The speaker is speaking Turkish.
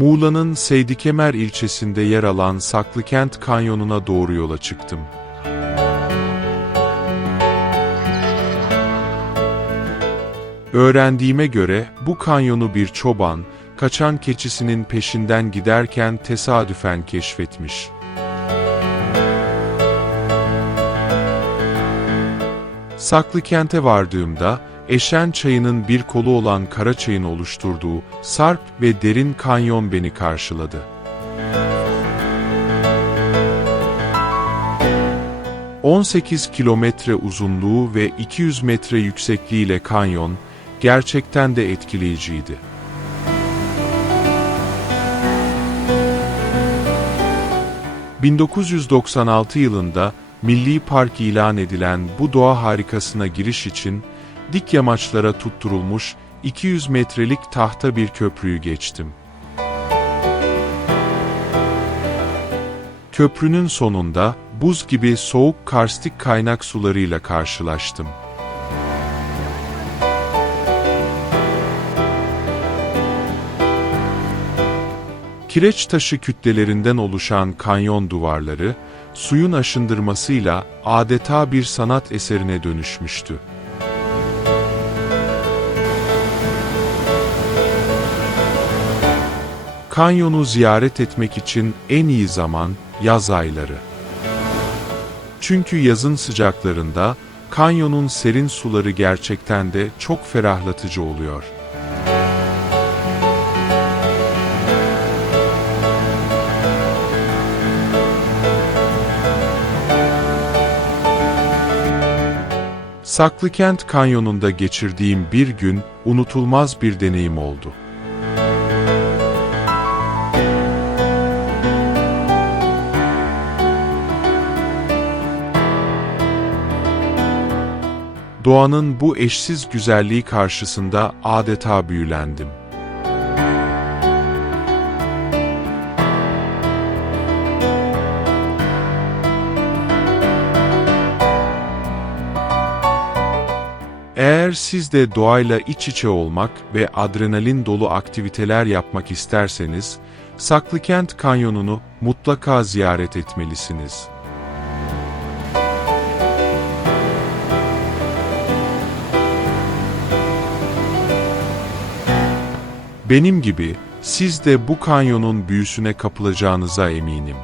Muğla'nın Seydikemer ilçesinde yer alan Saklıkent Kanyonu'na doğru yola çıktım. Öğrendiğime göre bu kanyonu bir çoban, kaçan keçisinin peşinden giderken tesadüfen keşfetmiş. Saklıkent'e vardığımda, Eşen çayının bir kolu olan Karaçay'ın oluşturduğu sarp ve derin kanyon beni karşıladı. ...18 kilometre uzunluğu ve 200 metre yüksekliğiyle kanyon, gerçekten de etkileyiciydi. ...1996 yılında Milli Park ilan edilen bu doğa harikasına giriş için dik yamaçlara tutturulmuş 200 metrelik tahta bir köprüyü geçtim. Köprünün sonunda buz gibi soğuk karstik kaynak sularıyla karşılaştım. Kireç taşı kütlelerinden oluşan kanyon duvarları, suyun aşındırmasıyla adeta bir sanat eserine dönüşmüştü. Kanyonu ziyaret etmek için en iyi zaman yaz ayları. Çünkü yazın sıcaklarında kanyonun serin suları gerçekten de çok ferahlatıcı oluyor. Saklıkent Kanyonu'nda geçirdiğim bir gün unutulmaz bir deneyim oldu. Doğanın bu eşsiz güzelliği karşısında adeta büyülendim. Eğer siz de doğayla iç içe olmak ve adrenalin dolu aktiviteler yapmak isterseniz, Saklıkent Kanyonu'nu mutlaka ziyaret etmelisiniz. Benim gibi siz de bu kanyonun büyüsüne kapılacağınıza eminim.